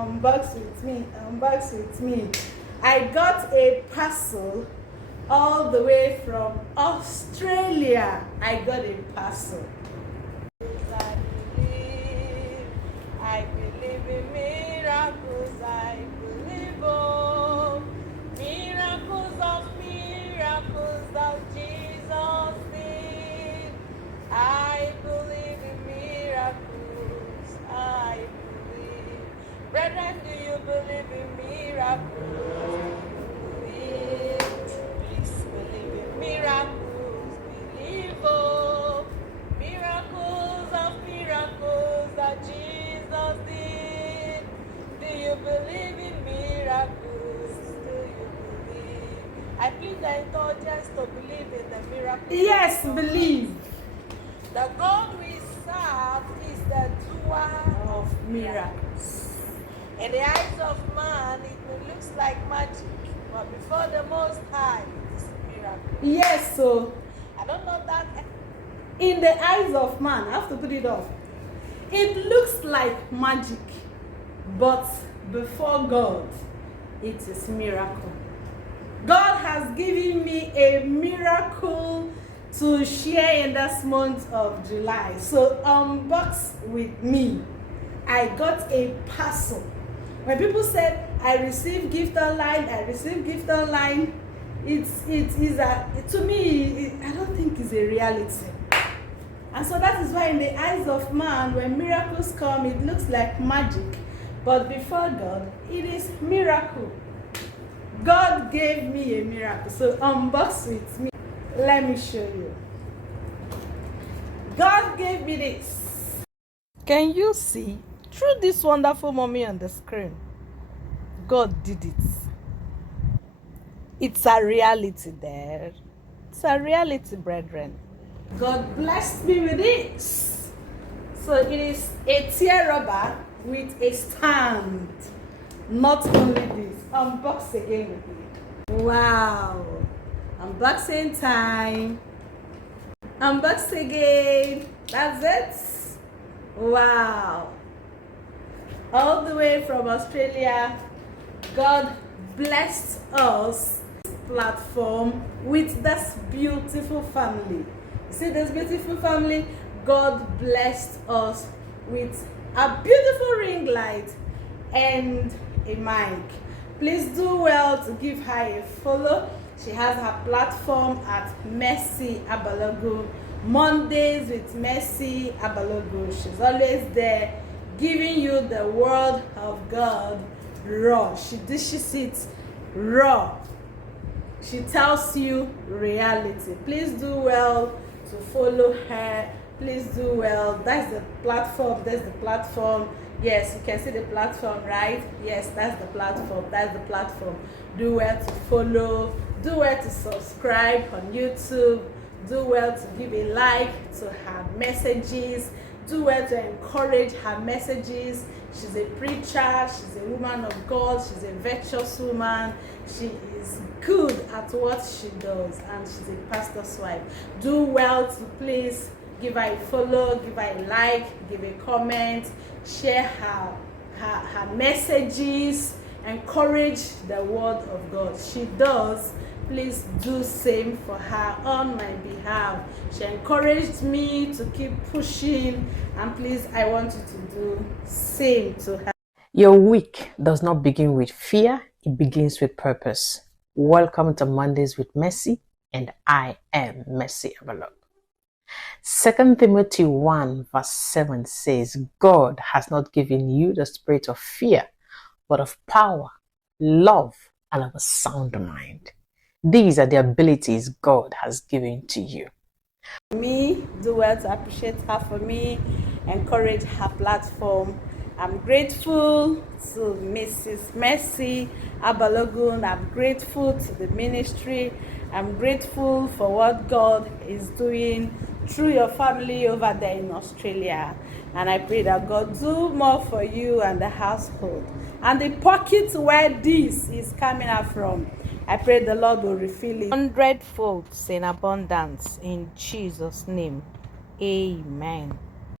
unbox with me. I got a parcel all the way from Australia. I got a parcel. I believe in miracles. I believe, oh, miracles of Jesus did. I believe in miracles. I believe. Brethren, do you believe in miracles? Please believe in miracles. Believe, oh, miracles that Jesus did. Do you believe in miracles? Do you believe? I plead the indulgence to believe in the miracles. Yes, believe. The God we serve is the doer of miracles. In the eyes of man, it looks like magic, but before the Most High, it's a miracle. Yes, so I don't know that. In the eyes of man, I have to put it off. It looks like magic, but before God, it is miracle. God has given me a miracle to share in this month of July. So unbox with me. I got a parcel. When people said I received gift online, it is to me, I don't think it's a reality. And so that is why in the eyes of man, when miracles come, it looks like magic. But before God, it is miracle. God gave me a miracle. So unbox with me. Let me show you. God gave me this. Can you see through this wonderful mommy on the screen? God did it. It's a reality there. It's a reality, brethren. God blessed me with this. So it is a tear rubber with a stand. Not only this. Unbox again with me. Wow. Unboxing time. Unbox again. That's it. Wow. All the way from Australia, God blessed us platform with this beautiful family. See this beautiful family? God blessed us with a beautiful ring light and a mic. Please do well to give her a follow. She has her platform at Mercy Abalogun. Mondays with Mercy Abalogun. She's always there giving you the word of God raw. She dishes it raw. She tells you reality. Please do well to follow her. Please do well. That's the platform. That's the platform. Yes, you can see the platform, right? Yes, that's the platform. That's the platform. Do well to follow. Do well to subscribe on YouTube. Do well to give a like to her messages. Do well to encourage her messages. She's a preacher. She's a woman of God. She's a virtuous woman. She is good at what she does, and she's a pastor's wife. Do well to please give her a follow, give her a like, give a comment, share her messages, encourage the word of God. She does. Please do same for her on my behalf. She encouraged me to keep pushing, and please, I want you to do same to her. Your week does not begin with fear, it begins with purpose. Welcome to Mondays with Mercy, and I am Mercy Avalok. 2 Timothy 1 verse 7 says, God has not given you the spirit of fear, but of power, love, and of a sound mind. These are the abilities God has given to you. Me, do well to appreciate her for me, encourage her platform. I'm grateful to Mrs. Mercy Abalogun. I'm grateful to the ministry. I'm grateful for what God is doing through your family over there in Australia. And I pray that God do more for you and the household. And the pocket where this is coming out from, I pray the Lord will refill it 100-fold in abundance in Jesus' name. Amen.